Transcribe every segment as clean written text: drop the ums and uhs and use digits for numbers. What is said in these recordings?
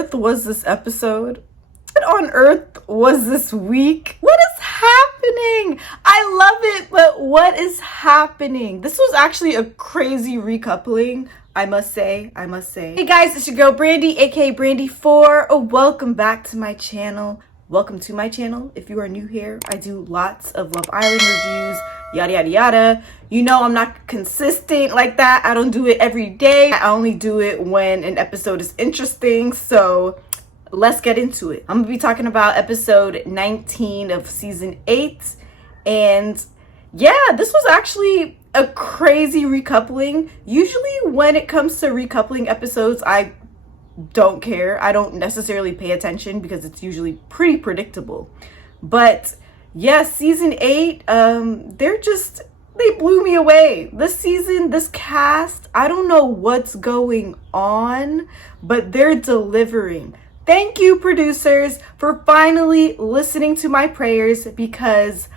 earth was this episode? What on earth was this week? What is happening? I love it, but what is happening? This was actually a crazy recoupling, I must say. Hey guys, it's your girl Brandy, aka Brandy4. Welcome back to my channel. Welcome to my channel. If you are new here, I do lots of Love Island reviews, yada yada yada. You know I'm not consistent like that. I don't do it every day. I only do it when an episode is interesting. So let's get into it. I'm gonna be talking about episode 19 of season 8. And yeah, this was actually a crazy recoupling. Usually when it comes to recoupling episodes, I don't care. I don't necessarily pay attention because it's usually pretty predictable. But yeah, season 8, they blew me away. This season, this cast, I don't know what's going on, but they're delivering. Thank you, producers, for finally listening to my prayers, because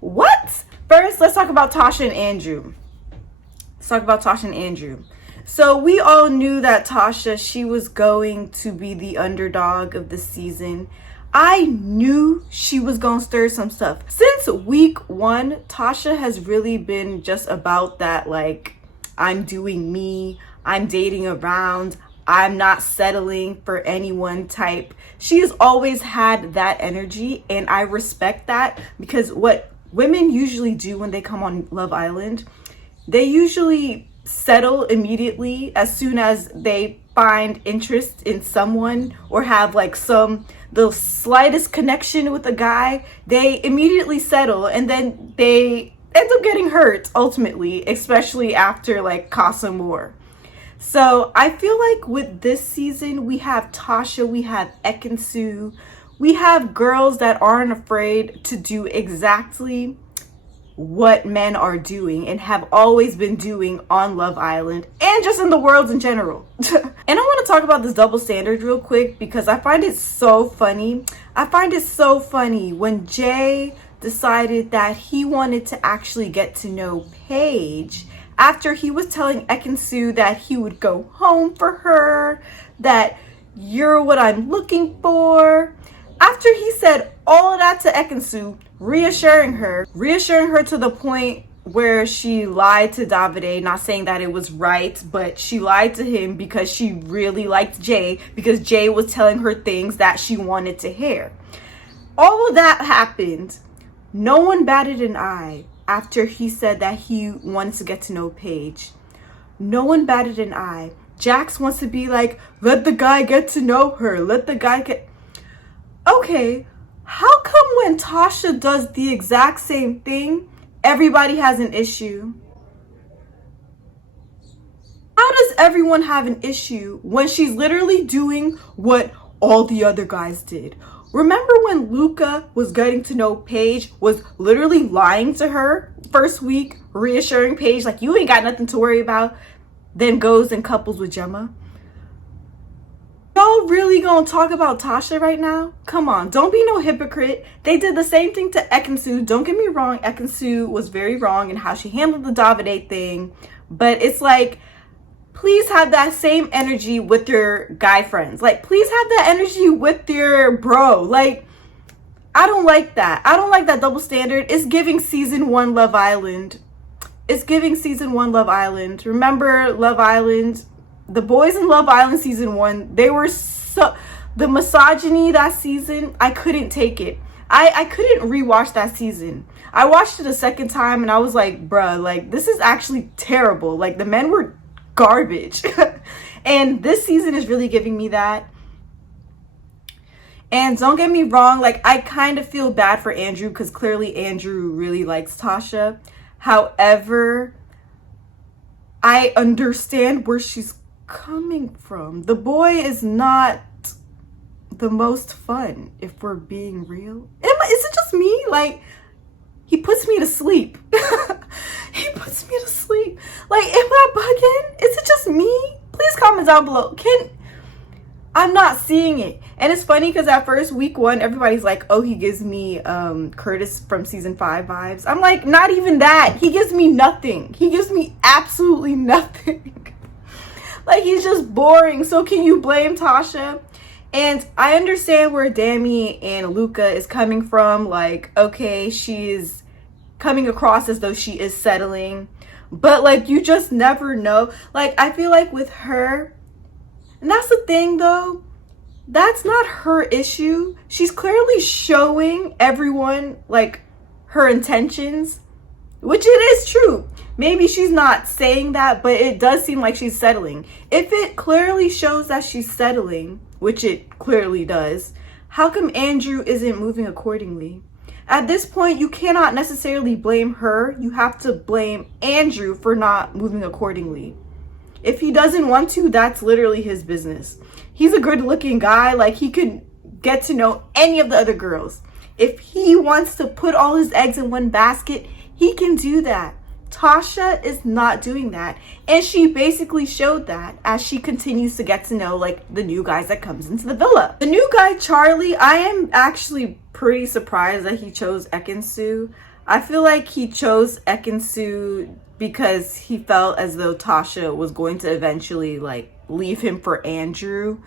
what? First, let's talk about Tasha and Andrew. So we all knew that Tasha, she was going to be the underdog of the season. I knew she was going to stir some stuff. Since week 1, Tasha has really been just about that, like, I'm doing me, I'm dating around, I'm not settling for anyone type. She has always had that energy, and I respect that, because what women usually do when they come on Love Island, they usually settle immediately as soon as they find interest in someone or have like the slightest connection with a guy. They immediately settle, and then they end up getting hurt ultimately, especially after like Casa Moore. So I feel like with this season, we have Tasha, we have Ekin-Su, we have girls that aren't afraid to do exactly what men are doing and have always been doing on Love Island and just in the world in general. And I want to talk about this double standard real quick because I find it so funny. When Jay decided that he wanted to actually get to know Paige after he was telling Ekin-Su that he would go home for her, that you're what I'm looking for. After he said all of that to Ekin-Su, reassuring her to the point where she lied to Davide, not saying that it was right, but she lied to him because she really liked Jay, because Jay was telling her things that she wanted to hear. All of that happened. No one batted an eye after he said that he wanted to get to know Paige. No one batted an eye. Jax wants to be like, let the guy get to know her. Okay, how come when Tasha does the exact same thing, everybody has an issue? How does everyone have an issue when she's literally doing what all the other guys did? Remember when Luca was getting to know Paige, was literally lying to her first week, reassuring Paige like you ain't got nothing to worry about, then goes and couples with Gemma? Y'all really gonna talk about Tasha right now? Come on, don't be no hypocrite. They did the same thing to Ekin-Su. Don't get me wrong, Ekin-Su was very wrong in how she handled the Davide thing, but it's like, please have that same energy with your guy friends. Like, please have that energy with your bro. Like, I don't like that. I don't like that double standard. It's giving season 1 Love Island. Remember Love Island? The boys in Love Island season 1, they were the misogyny that season, I couldn't take it. I couldn't rewatch that season. I watched it a second time and I was like, bruh, like, this is actually terrible. Like, the men were garbage. And this season is really giving me that. And don't get me wrong, like, I kind of feel bad for Andrew because clearly Andrew really likes Tasha. However, I understand where she's coming from. The boy is not the most fun, if we're being real. Is it just me? Like, he puts me to sleep. He puts me to sleep. Like, am I bugging? Is it just me? Please comment down below. I'm not seeing it. And it's funny because at first, week 1, everybody's like, oh, he gives me Curtis from season 5 vibes. I'm like, not even that. He gives me nothing. He gives me absolutely nothing. Like, he's just boring. So can you blame Tasha? And I understand where Dami and Luca is coming from. Like, okay, she is coming across as though she is settling, but like, you just never know. Like, I feel like with her, and that's the thing though, that's not her issue. She's clearly showing everyone like her intentions, which it is true. Maybe she's not saying that, but it does seem like she's settling. If it clearly shows that she's settling, which it clearly does, how come Andrew isn't moving accordingly? At this point, you cannot necessarily blame her. You have to blame Andrew for not moving accordingly. If he doesn't want to, that's literally his business. He's a good looking guy. Like, he could get to know any of the other girls. If he wants to put all his eggs in one basket, he can do that. Tasha is not doing that. And she basically showed that as she continues to get to know like the new guys that comes into the villa. The new guy, Charlie, I am actually pretty surprised that he chose Ekin-Su. I feel like he chose Ekin-Su because he felt as though Tasha was going to eventually like leave him for Andrew.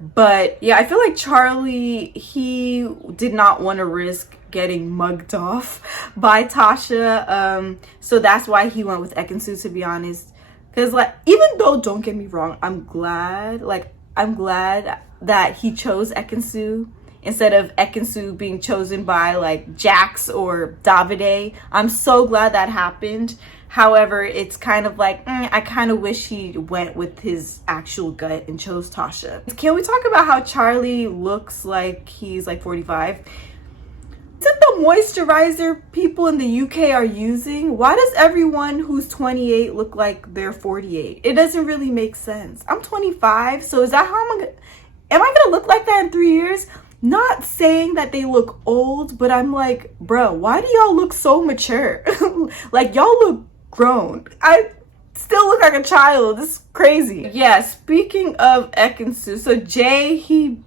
But yeah, I feel like Charlie, he did not want to risk getting mugged off by Tasha. So that's why he went with Ekin-Su, to be honest. Because like, even though, don't get me wrong, I'm glad that he chose Ekin-Su instead of Ekin-Su being chosen by like Jax or Davide. I'm so glad that happened. However, it's kind of like, I kind of wish he went with his actual gut and chose Tasha. Can we talk about how Charlie looks like he's like 45? Is it the moisturizer people in the UK are using? Why does everyone who's 28 look like they're 48? It doesn't really make sense. I'm 25, so is that how am I gonna look like that in 3 years? Not saying that they look old, but I'm like, bro, why do y'all look so mature? Like, y'all look grown. I still look like a child. It's crazy. Yeah, speaking of Ekin-Su, so Jay, he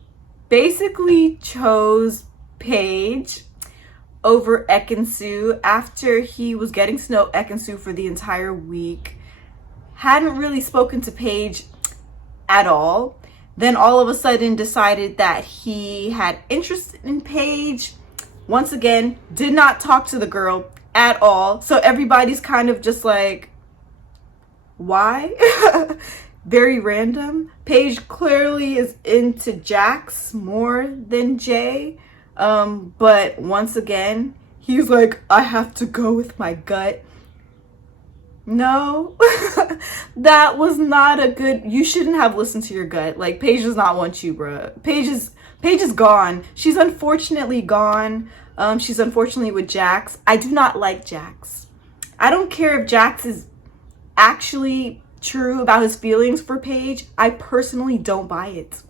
basically chose Paige over Ekin-Su after he was getting to know Ekin-Su for the entire week. Hadn't really spoken to Paige at all. Then all of a sudden decided that he had interest in Paige. Once again, did not talk to the girl at all. So everybody's kind of just like, why? Very random. Paige clearly is into Jax more than Jay. But once again, he's like, I have to go with my gut. No, that was not a good, you shouldn't have listened to your gut. Like, Paige does not want you, bruh. Paige is gone. She's unfortunately gone. She's unfortunately with Jax. I do not like Jax. I don't care if Jax is actually true about his feelings for Paige. I personally don't buy it.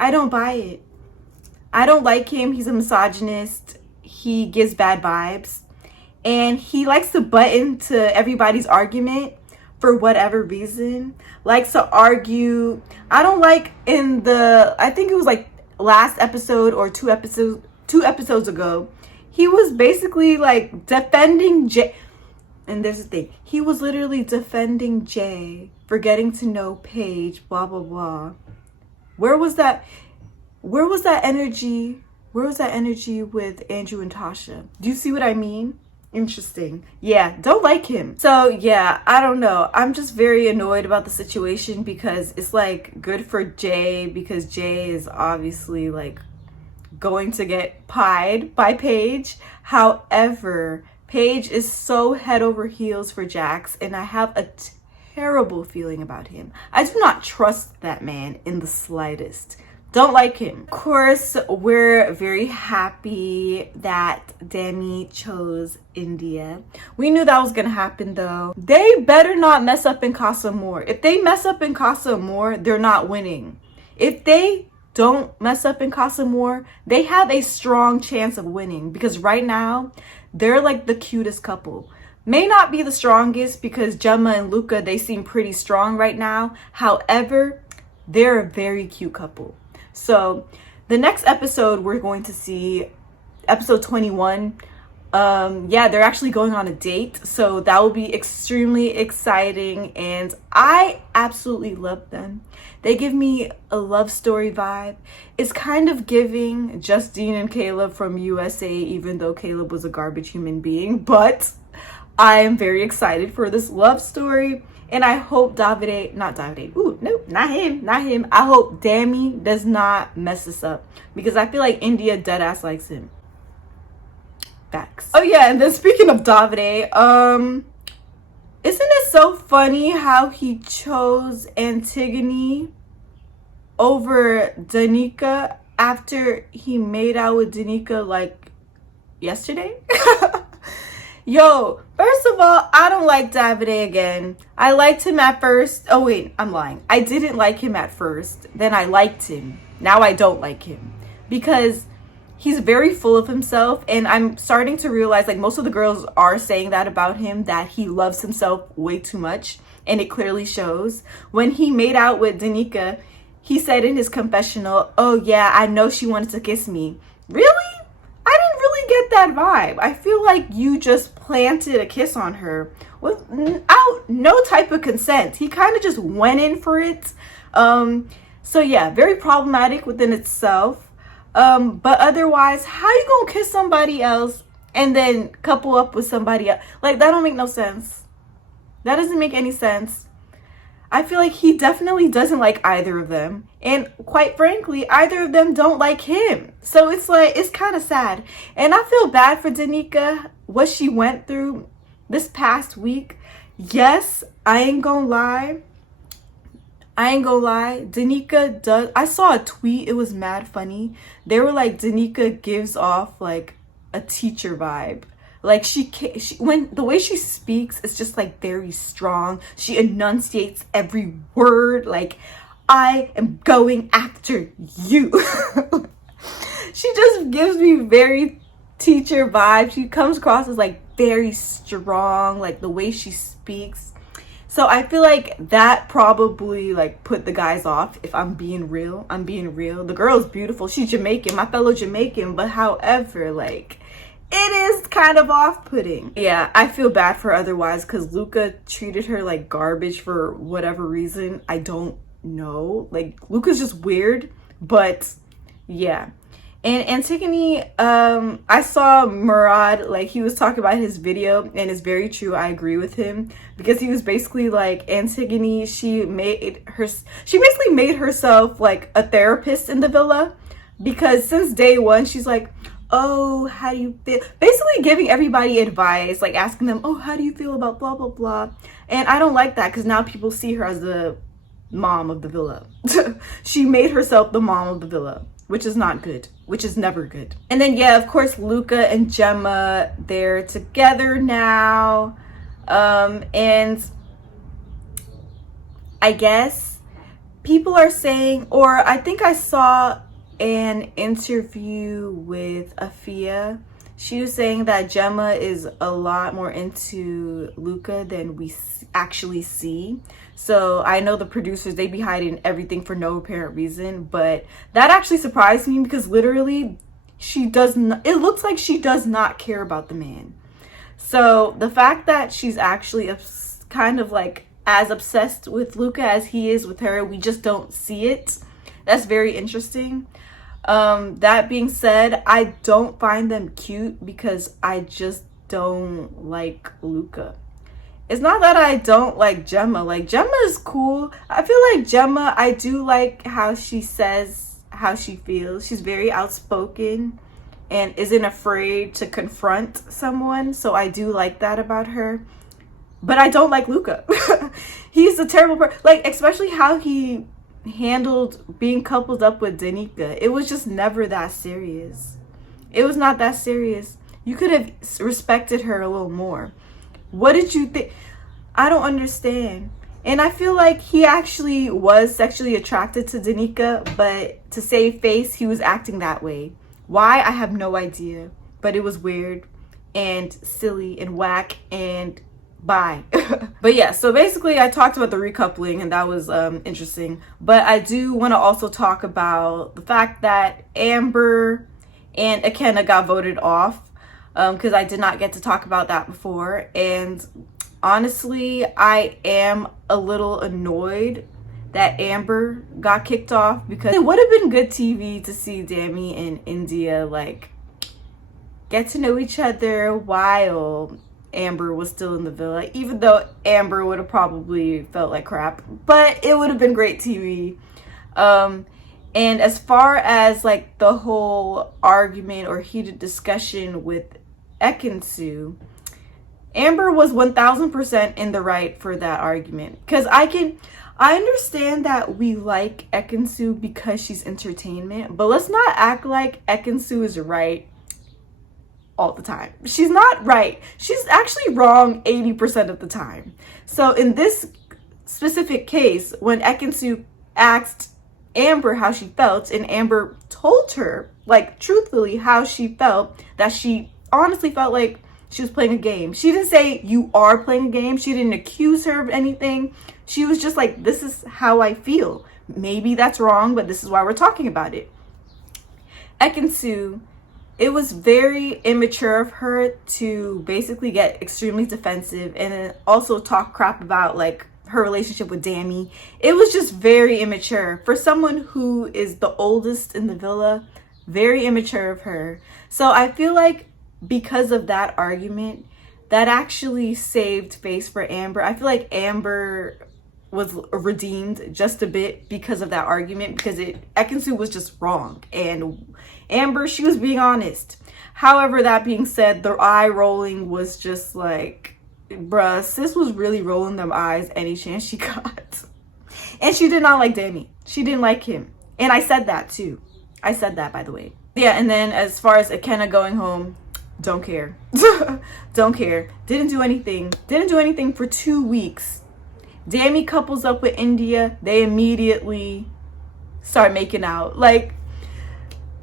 I don't buy it. I don't like him. He's a misogynist. He gives bad vibes. And he likes to butt into everybody's argument for whatever reason. Likes to argue. I don't like I think it was like last episode or two episodes ago, he was basically like defending Jay. And there's the thing. He was literally defending Jay for getting to know Paige, blah, blah, blah. Where was that energy? Where was that energy with Andrew and Tasha? Do you see what I mean? Interesting. Yeah, don't like him. So yeah, I don't know. I'm just very annoyed about the situation because it's like good for Jay because Jay is obviously like going to get pied by Paige. However, Paige is so head over heels for Jax and I have a terrible feeling about him. I do not trust that man in the slightest. Don't like him. Of course, we're very happy that Dami chose Indiyah. We knew that was gonna happen though. They better not mess up in Casa Amor. If they mess up in Casa Amor, they're not winning. If they don't mess up in Casa Amor, they have a strong chance of winning because right now, they're like the cutest couple. May not be the strongest because Gemma and Luca, they seem pretty strong right now. However, they're a very cute couple. So the next episode we're going to see, episode 21, Yeah, they're actually going on a date, so that will be extremely exciting, and I absolutely love them. They give me a love story vibe. It's kind of giving Justine and Caleb from USA, even though Caleb was a garbage human being, but I am very excited for this love story, and I hope not Davide, ooh, nope, not him. I hope Dami does not mess this up, because I feel like Indiyah deadass likes him. Facts. Oh yeah, and then speaking of Davide, isn't it so funny how he chose Antigone over Danica after he made out with Danica like yesterday? Yo, first of all, I don't like Davide again. I liked him at first. Oh wait, I'm lying. I didn't like him at first. Then I liked him. Now I don't like him. Because he's very full of himself, and I'm starting to realize, like, most of the girls are saying that about him, that he loves himself way too much, and it clearly shows. When he made out with Danica, he said in his confessional, oh yeah, I know she wanted to kiss me. Really? I didn't really get that vibe. I feel like you just planted a kiss on her without no type of consent. He kind of just went in for it. So yeah, very problematic within itself. But otherwise, how you gonna kiss somebody else and then couple up with somebody else? Like, that don't make no sense. That doesn't make any sense. I feel like he definitely doesn't like either of them, and quite frankly, either of them don't like him. So it's like, it's kind of sad, and I feel bad for Danica, what she went through this past week. Yes, I ain't gonna lie, Danica does. I saw a tweet, it was mad funny. They were like, Danica gives off like a teacher vibe. Like, when the way she speaks, it's just like very strong. She enunciates every word. Like, I am going after you. She just gives me very teacher vibes. She comes across as like very strong, like the way she speaks. So I feel like that probably like put the guys off. If I'm being real, the girl is beautiful. She's Jamaican, my fellow Jamaican, but however, like, it is kind of off-putting. Yeah, I feel bad for otherwise, because Luca treated her like garbage for whatever reason. I don't know. Like, Luca's just weird, but yeah. And Antigone, I saw Murad, like, he was talking about his video, and it's very true. I agree with him, because he was basically like, Antigone, she basically made herself like a therapist in the villa, because since day one, she's like, oh, how do you feel? Basically giving everybody advice, like asking them, oh, how do you feel about blah, blah, blah. And I don't like that, because now people see her as the mom of the villa. She made herself the mom of the villa, which is not good, which is never good. And then, yeah, of course, Luca and Gemma, they're together now. And I guess people are saying, or I think I saw an interview with Afia. She was saying that Gemma is a lot more into Luca than we actually see. So I know the producers, they be hiding everything for no apparent reason, but that actually surprised me, because literally it looks like she does not care about the man. So the fact that she's actually kind of like as obsessed with Luca as he is with her, we just don't see it. That's very interesting. That being said, I don't find them cute, because I just don't like Luca. It's not that I don't like Gemma. Like, Gemma is cool. I feel like Gemma, I do like how she says how she feels. She's very outspoken and isn't afraid to confront someone. So I do like that about her. But I don't like Luca. He's a terrible person. Like, especially how he handled being coupled up with Danica. It was just never that serious. It was not that serious. You could have respected her a little more. What did you think? I don't understand. And I feel like he actually was sexually attracted to Danica, but to save face, he was acting that way. Why? I have no idea. But it was weird and silly and whack and bye. But yeah, so basically I talked about the recoupling, and that was interesting. But I do want to also talk about the fact that Amber and Akana got voted off. because I did not get to talk about that before. And honestly, I am a little annoyed that Amber got kicked off, because it would have been good TV to see Dami and Indiyah like get to know each other while Amber was still in the villa, even though Amber would have probably felt like crap, but it would have been great TV. And as far as like the whole argument or heated discussion with Ekansu, Amber was 1000% in the right for that argument, because I understand that we like Ekansu because she's entertainment, but let's not act like Ekansu is right all the time. She's not right. She's actually wrong 80% of the time. So in this specific case, when Ekansu asked Amber how she felt, and Amber told her, like, truthfully how she felt, that she honestly felt like she was playing a game. She didn't say you are playing a game. She didn't accuse her of anything. She was just like, this is how I feel. Maybe that's wrong, but this is why we're talking about it. Ekansu, it was very immature of her to basically get extremely defensive and then also talk crap about like her relationship with Dami. It was just very immature for someone who is the oldest in the villa. Very immature of her. So I feel like because of that argument, that actually saved face for Amber. I feel like Amber was redeemed just a bit because of that argument, because Ekansu was just wrong and Amber, she was being honest. However, that being said, the eye rolling was just like, bruh, sis was really rolling them eyes any chance she got. And she did not like Dami. She didn't like him. And I said that too. I said that, by the way. Yeah, and then as far as Akana going home, don't care. Don't care. Didn't do anything. Didn't do anything for 2 weeks. Dami couples up with Indiyah. They immediately start making out. Like,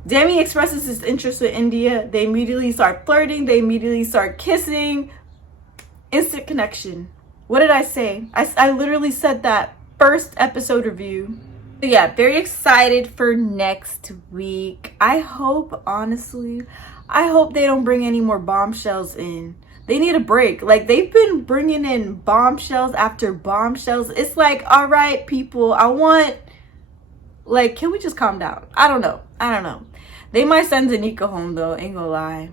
Dami expresses his interest with Indiyah. They immediately start flirting. They immediately start kissing. Instant connection. What did I say? I literally said that first episode review. But yeah, very excited for next week. I hope, honestly, I hope they don't bring any more bombshells in. They need a break. Like, they've been bringing in bombshells after bombshells. It's like, all right, people, I want, like, can we just calm down? I don't know. They might send Danica home, though. Ain't gonna lie.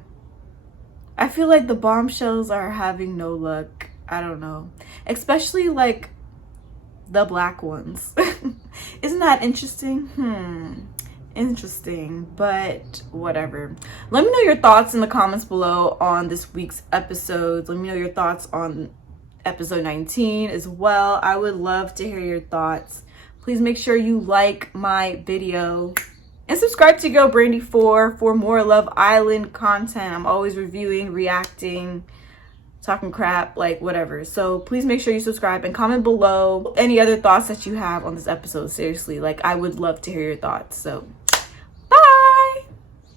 I feel like the bombshells are having no luck. I don't know. Especially, like, the black ones. Isn't that interesting? Interesting, but whatever. Let me know your thoughts in the comments below on this week's episodes. Let me know your thoughts on episode 19 as well. I would love to hear your thoughts. Please make sure you like my video and subscribe to Girl Brandy for more Love Island content. I'm always reviewing, reacting, talking crap, like whatever. So please make sure you subscribe and comment below any other thoughts that you have on this episode. Seriously, like, I would love to hear your thoughts. So